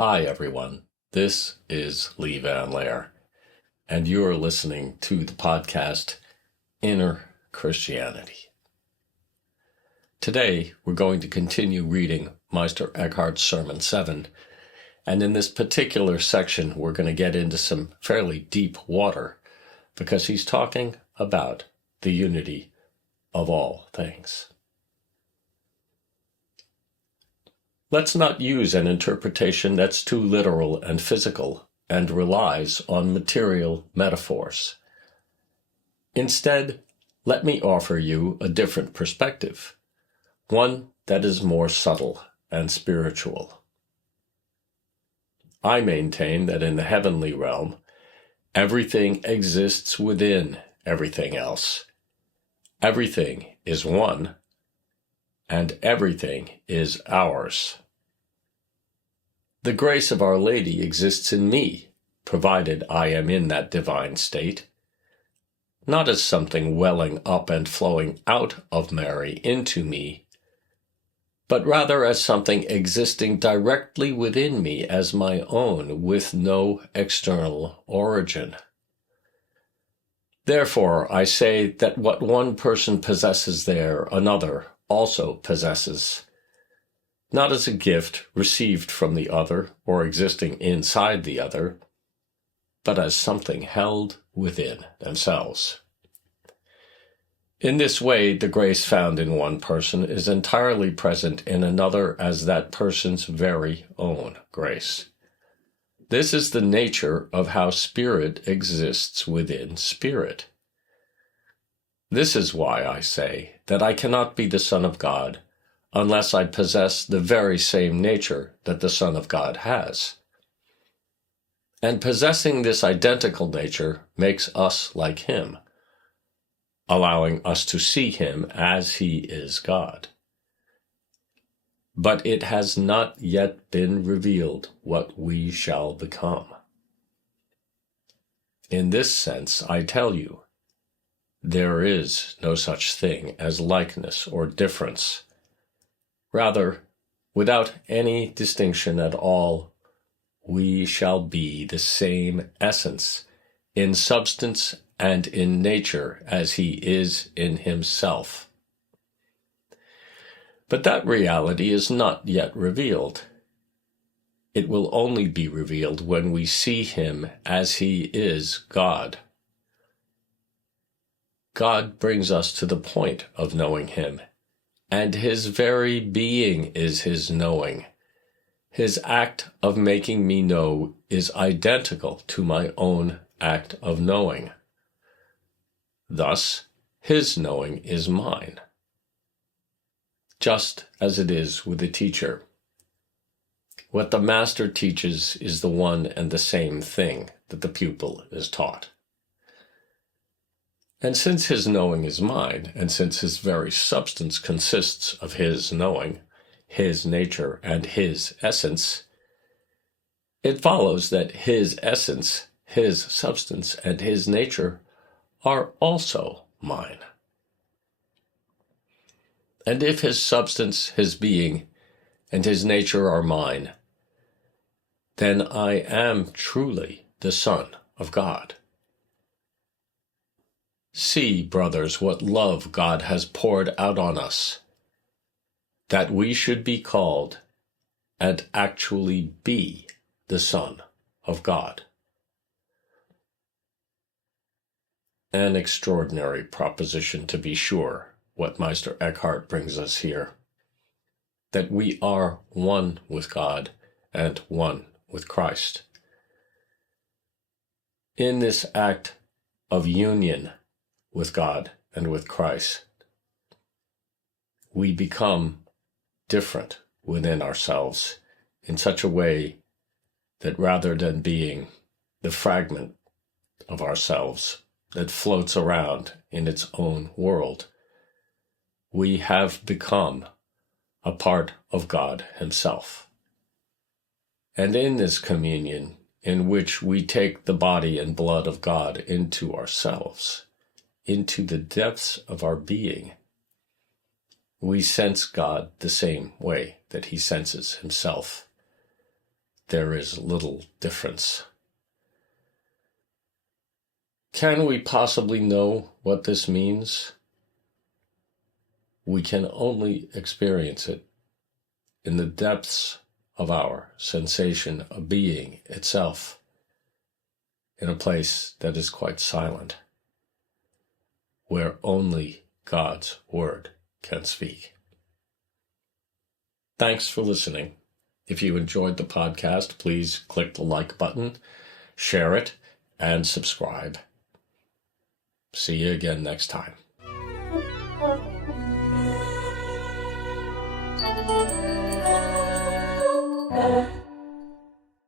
Hi, everyone. This is Lee Van Laer, and you're listening to the podcast Inner Christianity. Today, we're going to continue reading Meister Eckhart's Sermon 7, and in this particular section, we're going to get into some fairly deep water because he's talking about the unity of all things. Let's not use an interpretation that's too literal and physical and relies on material metaphors. Instead, let me offer you a different perspective, one that is more subtle and spiritual. I maintain that in the heavenly realm, everything exists within everything else. Everything is one, and everything is ours. The grace of Our Lady exists in me, provided I am in that divine state, not as something welling up and flowing out of Mary into me, but rather as something existing directly within me as my own with no external origin. Therefore, I say that what one person possesses there, another also possesses, not as a gift received from the other or existing inside the other, but as something held within themselves. In this way, the grace found in one person is entirely present in another as that person's very own grace. This is the nature of how spirit exists within spirit. This is why I say that I cannot be the Son of God unless I possess the very same nature that the Son of God has. And possessing this identical nature makes us like him, allowing us to see him as he is God. But it has not yet been revealed what we shall become. In this sense, I tell you, there is no such thing as likeness or difference. Rather, without any distinction at all, we shall be the same essence in substance and in nature as he is in himself. But that reality is not yet revealed. It will only be revealed when we see him as he is God. God brings us to the point of knowing him, and his very being is his knowing. His act of making me know is identical to my own act of knowing. Thus, his knowing is mine, just as it is with the teacher. What the master teaches is the one and the same thing that the pupil is taught. And since his knowing is mine, and since his very substance consists of his knowing, his nature, and his essence, it follows that his essence, his substance, and his nature are also mine. And if his substance, his being, and his nature are mine, then I am truly the Son of God. See, brothers, what love God has poured out on us, that we should be called and actually be the Son of God. An extraordinary proposition, to be sure, what Meister Eckhart brings us here, that we are one with God and one with Christ. In this act of union with God and with Christ, we become different within ourselves in such a way that rather than being the fragment of ourselves that floats around in its own world, we have become a part of God himself. And in this communion, in which we take the body and blood of God into ourselves, into the depths of our being, we sense God the same way that he senses himself. there is little difference. Can we possibly know what this means? We can only experience it in the depths of our sensation of being itself, in a place that is quite silent, where only God's word can speak. Thanks for listening. If you enjoyed the podcast, please click the like button, share it, and subscribe. See you again next time.